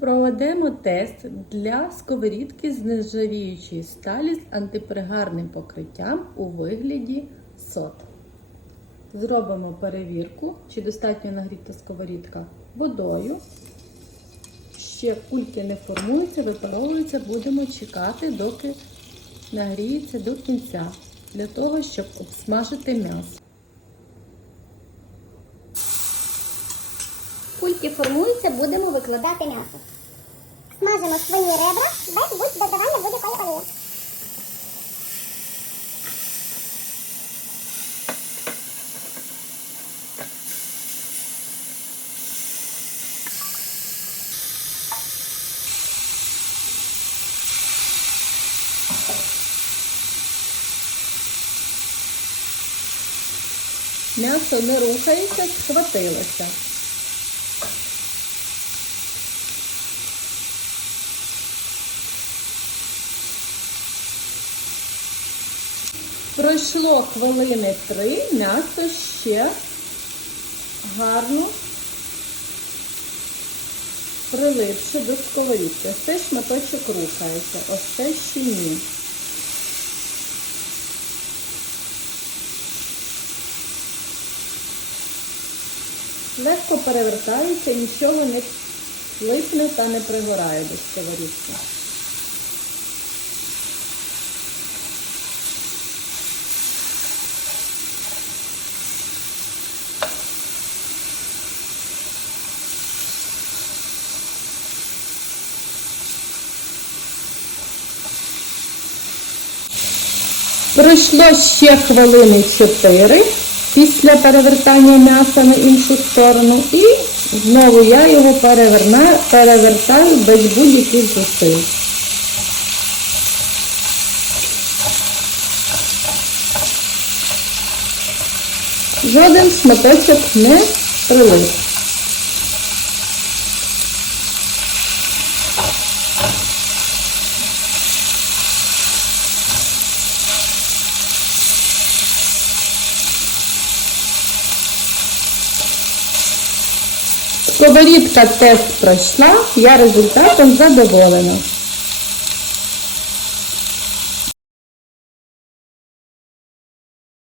Проведемо тест для сковорідки з нержавіючої сталі з антипригарним покриттям у вигляді сот. Зробимо перевірку, чи достатньо нагріта сковорідка водою. Ще кульки не формуються, випаровуються, будемо чекати, доки нагріється до кінця, для того, щоб обсмажити м'ясо. Кульки формуються, будемо викладати м'ясо. Смажимо свої ребра без будь додавання будь-якої олії. М'ясо не рухається, схватилося. Пройшло хвилини три, м'ясо ще гарно прилипше до сковорідки. Ось цей шматочок рухається, ось це ще ні. Легко перевертається, нічого не липне та не пригорає до сковорідки. Пройшло ще хвилини 4 після перевертання м'яса на іншу сторону. І знову я його перевертаю без будь-яких зусиль. Жоден шматочок не прилип. Сковорідка тест пройшла, я результатом задоволена.